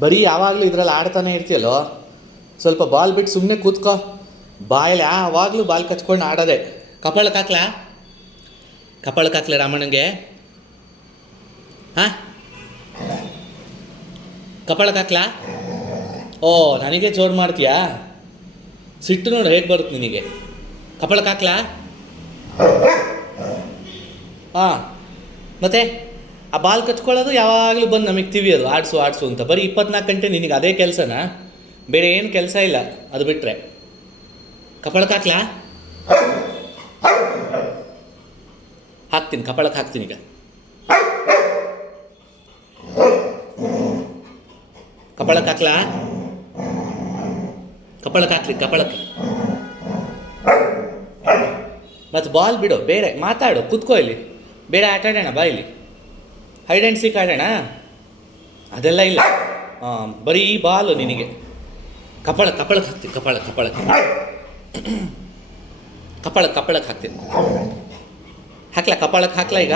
ಬರೀ ಯಾವಾಗಲೂ ಇದರಲ್ಲಿ ಆಡ್ತಾನೆ ಇರ್ತೀಯಲ್ಲೋ. ಸ್ವಲ್ಪ ಬಾಲ್ ಬಿಟ್ಟು ಸುಮ್ಮನೆ ಕೂತ್ಕೋ. ಬಾಯಲ್ಲಿ ಯಾವಾಗಲೂ ಬಾಲ್ ಕಚ್ಕೊಂಡು ಆಡೋದೆ. ಕಪಾಳಕ್ಕೆ ಹಾಕ್ಲಾ? ಕಪಾಳಕ್ಕೆ ಹಾಕ್ಲೆ ರಾಮಣ್ಣಂಗೆ? ಹಾಂ, ಕಪಾಳಕ್ಕೆ ಹಾಕ್ಲಾ? ಓ, ನನಗೆ ಜೋರು ಮಾಡ್ತೀಯಾ? ಸಿಟ್ಟು ನೋಡು ಹೇಗೆ ಬರುತ್ತೆ ನಿನಗೆ. ಕಪಾಳಕ್ಕೆ ಹಾಕ್ಲಾ? ಹಾಂ, ಮತ್ತೆ ಆ ಬಾಲ್ ಕಚ್ಕೊಳ್ಳೋದು ಯಾವಾಗಲೂ ಬಂದು ನಮಗೆ ತಿವಿಯೋದು ಆಡಿಸು ಆಡಿಸು ಅಂತ. ಬರೀ 24 ಗಂಟೆ ನಿನಗೆ ಅದೇ ಕೆಲಸನಾ? ಬೇರೆ ಏನು ಕೆಲಸ ಇಲ್ಲ ಅದು ಬಿಟ್ಟರೆ. ಕಪಾಳಕ್ಕೆ ಹಾಕ್ಲಾ? ಹಾಕ್ತೀನಿ, ಕಪಾಳಕ್ಕೆ ಹಾಕ್ತೀನಿ ಈಗ. ಕಪಾಳಕ್ಕೆ ಹಾಕ್ಲಾ? ಕಪಾಳಕ್ಕೆ ಹಾಕ್ಲಿ, ಕಪಾಳಕ್ಕೆ. ಮತ್ತು ಬಾಲ್ ಬಿಡು, ಬೇರೆ ಮಾತಾಡು, ಕುತ್ಕೋ ಇಲ್ಲಿ. ಬೇರೆ ಆಟ ಆಡೋಣ, ಬಾ ಇಲ್ಲಿ. ಹೈಡ್ ಆ್ಯಂಡ್ ಸೀಕ್ ಆಡೋಣ. ಅದೆಲ್ಲ ಇಲ್ಲ. ಹಾಂ, ಬರೀ ಈ ಬಾಲು ನಿನಗೆ. ಕಪಾಳಕ್ಕೆ ಹಾಕ್ತೀನಿ, ಕಪಾಳಕ್ಕೆ ಹಾಕ್ತೀನಿ. ಹಾಕ್ಲಾ? ಕಪಾಳಕ್ಕೆ ಹಾಕ್ಲಾ ಈಗ?